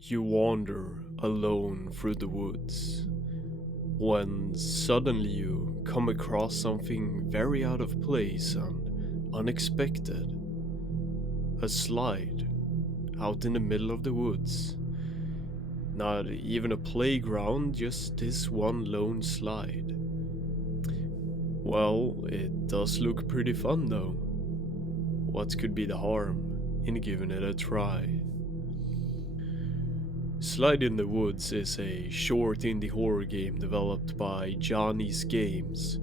You wander alone through the woods when suddenly you come across something very out of place and unexpected. A slide out in the middle of the woods. Not even a playground, just this one lone slide. Well, it does look pretty fun though. What could be the harm in giving it a try? Slide in the Woods is a short indie horror game developed by Johnny's Games.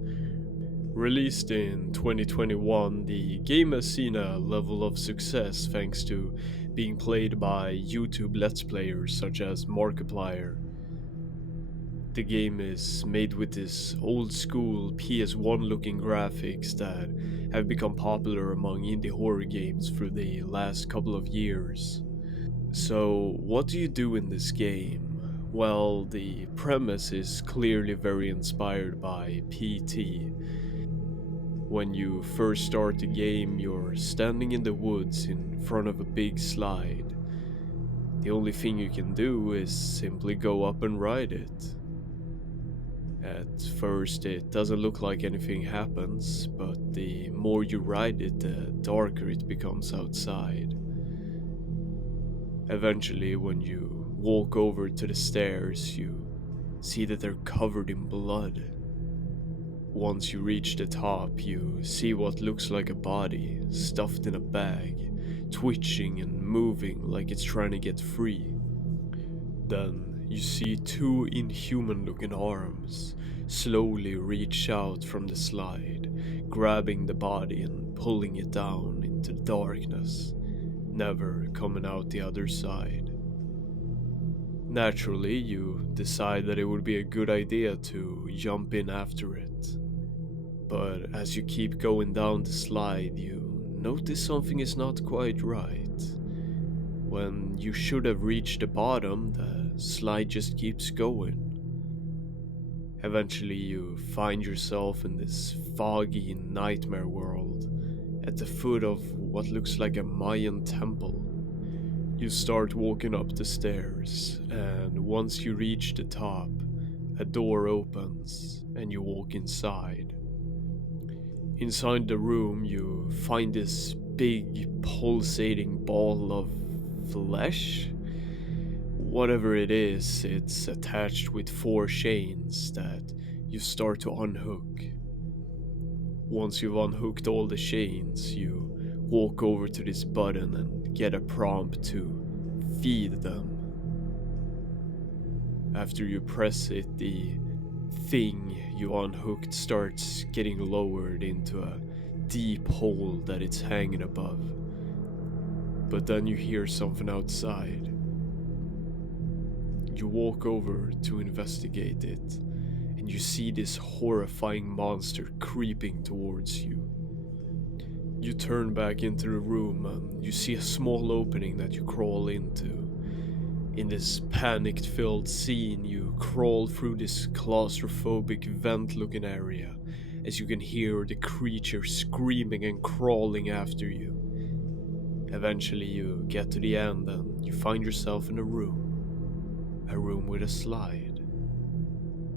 Released in 2021, the game has seen a level of success thanks to being played by YouTube Let's Players such as Markiplier. The game is made with this old school PS1 looking graphics that have become popular among indie horror games through the last couple of years. So, what do you do in this game? Well, the premise is clearly very inspired by PT. When you first start the game, you're standing in the woods in front of a big slide. The only thing you can do is simply go up and ride it. At first, it doesn't look like anything happens, but the more you ride it, the darker it becomes outside. Eventually, when you walk over to the stairs, you see that they're covered in blood. Once you reach the top, you see what looks like a body stuffed in a bag, twitching and moving like it's trying to get free. Then you see two inhuman looking arms slowly reach out from the slide, grabbing the body and pulling it down into the darkness, never coming out the other side. Naturally, you decide that it would be a good idea to jump in after it. But as you keep going down the slide, you notice something is not quite right. When you should have reached the bottom, the slide just keeps going. Eventually, you find yourself in this foggy nightmare world at the foot of what looks like a Mayan temple. You start walking up the stairs, and once you reach the top, a door opens and you walk inside. Inside the room, you find this big pulsating ball of flesh. Whatever it is, it's attached with four chains that you start to unhook. Once you've unhooked all the chains, you walk over to this button and get a prompt to feed them. After you press it, the thing you unhooked starts getting lowered into a deep hole that it's hanging above. But then you hear something outside. You walk over to investigate it, and you see this horrifying monster creeping towards you. You turn back into the room and you see a small opening that you crawl into. In this panic-filled scene, you crawl through this claustrophobic vent-looking area as you can hear the creature screaming and crawling after you. Eventually you get to the end and you find yourself in a room. A room with a slide.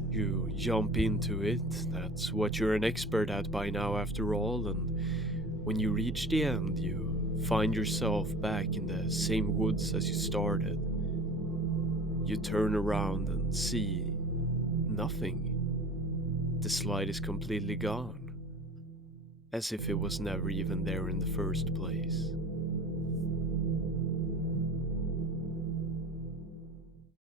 You jump into it, that's what you're an expert at by now after all, and when you reach the end, you find yourself back in the same woods as you started. You turn around and see nothing. The slide is completely gone, as if it was never even there in the first place.